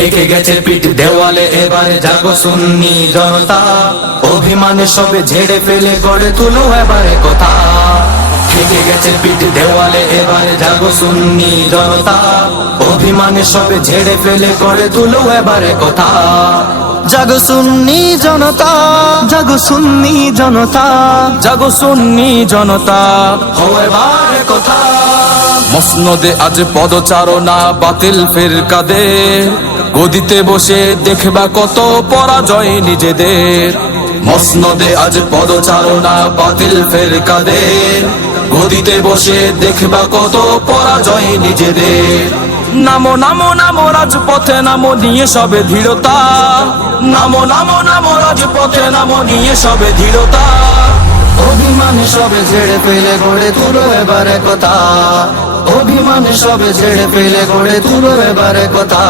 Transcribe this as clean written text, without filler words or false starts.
ঠেকে গেছে পিঠ দেওয়ালে, এবারে জাগো সুন্নি জনতা। অভিমানে সবে ঝেড়ে ফেলে গড়ে তুলো এবারে কথা। ঠেকে গেছে পিঠ দেওয়ালে, এবারে জাগো সুন্নি জনতা। অভিমানে সবে ঝেড়ে ফেলে গড়ে তুলো এবারে কথা। জাগো সুন্নি জনতা, জাগো সুন্নি জনতা, জাগো সুন্নি জনতা, হো এবারে কথা। মসনদে আজ পদচারণা বাতিল ফিরকাদের, গদিতে বসে দেখবা কত পরাজয় নিজেদের। মসনদে আজ পদচারণা বাতিল ফিরকাদের, গদিতে বসে দেখবা কত পরাজয় নিজেদের। নামো নামো নামো রাজপথে, নামো নিয়ে সবে দৃঢ়তা। নামো নামো নামো রাজপথে, নামো নিয়ে সবে দৃঢ়তা। অভিমানে সবে ছেড়ে ফেলে গড়ে তুলো এবারে কথা। অভিমানে সবে ছেড়ে ফেলে গড়ে তুলো এবারে কথা।